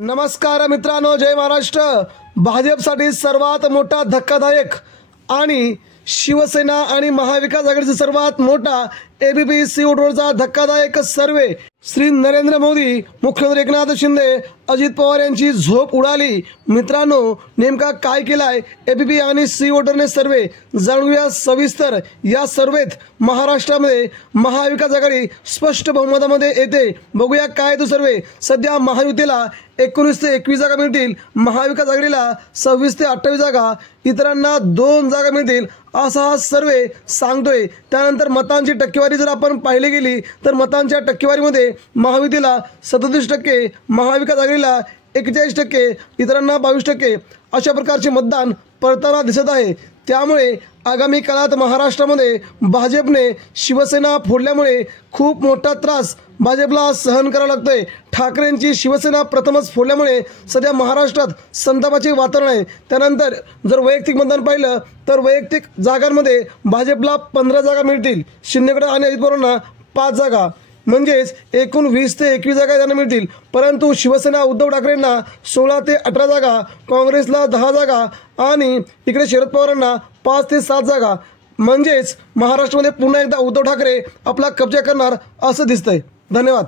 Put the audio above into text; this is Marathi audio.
नमस्कार मित्रांनो, जय महाराष्ट्र। भाजपसाठी सर्वात मोठा धक्कादायक आणि शिवसेना आणि महाविकास आघाडीचा सर्वात मोठा एबीपी सीओटवरचा धक्कादायक सर्वे। श्री नरेंद्र मोदी, मुख्यमंत्री एकनाथ शिंदे, अजित पवार यांची झोप उडाली। मित्रांनो, नेमका काय केलाय एबीपी आणि सीओटरने सर्वे, जाणूया सविस्तर। या सर्वेत महाराष्ट्रामध्ये महाविकास आघाडी स्पष्ट बहुमतामध्ये येते। बघूया काय तो सर्वे। सध्या महायुतीला 19 ते 21 जागा मिळतील, महाविकास आघाडीला 26 ते 28 जागा, इतरांना 2 जागा मिळतील असा हा सर्वे सांगतोय। त्यानंतर मतांची टक्केवारी जर आपण पाहिली गेली तर मतांच्या टक्केवारीमध्ये महायुतीला 37%, महाविकास आघाडीला 41%, इतरांना 22% अशा प्रकारचे मतदान पडताना दिसत आहे। त्यामुळे आगामी काळात महाराष्ट्रामध्ये भाजपने शिवसेना फोडल्यामुळे खूप मोठा त्रास भाजपला सहन करावा लागतोय। ठाकरेंची शिवसेना प्रथमच फोडल्यामुळे सध्या महाराष्ट्रात संतापाचे वातावरण आहे। त्यानंतर जर वैयक्तिक मतदान पाहिलं तर वैयक्तिक जागांमध्ये भाजपला 15 जागा मिळतील, शिंदेगड आणि अजित पवारांना 5 जागा, म्हणजेच एकूण 20 ते 21 जागा त्यांना मिळतील। परंतु शिवसेना उद्धव ठाकरेंना 16 ते 18 जागा, काँग्रेसला 10 जागा आणि इकडे शरद पवारांना 5 ते 7 जागा, म्हणजेच महाराष्ट्रामध्ये पुन्हा एकदा उद्धव ठाकरे आपला कब्जा करणार असं दिसतंय। धन्यवाद।